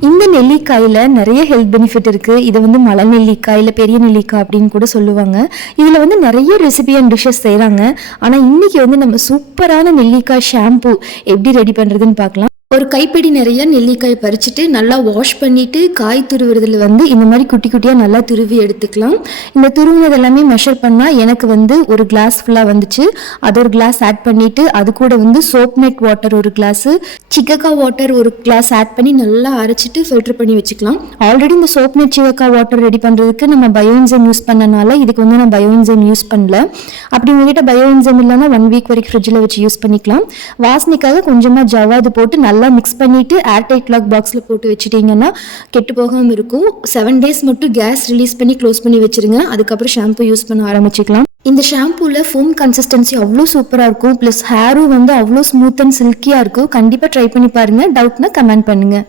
இந்த நெல்லிக்காயில் நிறைய health benefit இருக்குது. இதை வந்து மலை நெல்லிக்காய் இல்லை பெரிய நெல்லிக்காய் அப்படின்னு கூட சொல்லுவாங்க. இதில் வந்து நிறைய ரெசிபி அண்ட் டிஷ்ஷஸ் செய்கிறாங்க. ஆனால் இன்றைக்கி வந்து நம்ம சூப்பரான நெல்லிக்காய் ஷாம்பு எப்படி ரெடி பண்ணுறதுன்னு பார்க்கலாம். ஒரு கைப்பிடி நிறைய நெல்லிக்காய் பறிச்சுட்டு நல்லா வாஷ் பண்ணிவிட்டு காய் துருவுறதுல வந்து இந்த மாதிரி குட்டி குட்டியாக நல்லா துருவி எடுத்துக்கலாம். இந்த துருவினது எல்லாமே மெஷர் பண்ணால் எனக்கு வந்து ஒரு கிளாஸ் ஃபுல்லாக வந்துச்சு. அது ஒரு கிளாஸ் ஆட் பண்ணிவிட்டு அது கூட வந்து சோப் நெட் வாட்டர் ஒரு கிளாஸு, சிக்கக்காய் வாட்டர் ஒரு கிளாஸ் ஆட் பண்ணி நல்லா அரைச்சிட்டு ஃபில்டர் பண்ணி வச்சுக்கலாம். ஆல்ரெடி இந்த சோப் நெட் சிக்கக்காய் வாட்டர் ரெடி பண்ணுறதுக்கு நம்ம பயோஎன்சைம் யூஸ் பண்ணனால இதுக்கு வந்து நான் பயோஎன்சைம் யூஸ் பண்ணல. அப்படி உங்ககிட்ட பயோஎன்சைம் இல்லைன்னா 1 வீக் வரைக்கும் ஃப்ரிட்ஜில் வச்சு யூஸ் பண்ணிக்கலாம். வாசனைக்காக கொஞ்சமாக ஜவாது போட்டு நல்லா மிக்ஸ் பண்ணிவிட்டு ஏர்டைட் லாக் பாக்ஸில் போட்டு வச்சுட்டிங்கன்னா கெட்டு போகாமல் இருக்கும். 7 டேஸ் மட்டும் கேஸ் ரிலீஸ் பண்ணி க்ளோஸ் பண்ணி வச்சுருங்க. அதுக்கப்புறம் ஷாம்பு யூஸ் பண்ண ஆரம்பிச்சிக்கலாம். இந்த ஷாம்பூவில் ஃபோம் கன்சிஸ்டன்சி அவ்வளோ சூப்பராக இருக்கும். ப்ளஸ் ஹேரும் வந்து அவ்வளோ ஸ்மூத் அண்ட் சில்கியாக இருக்கும். கண்டிப்பாக ட்ரை பண்ணி பாருங்கள். டவுட்னா கமெண்ட் பண்ணுங்கள்.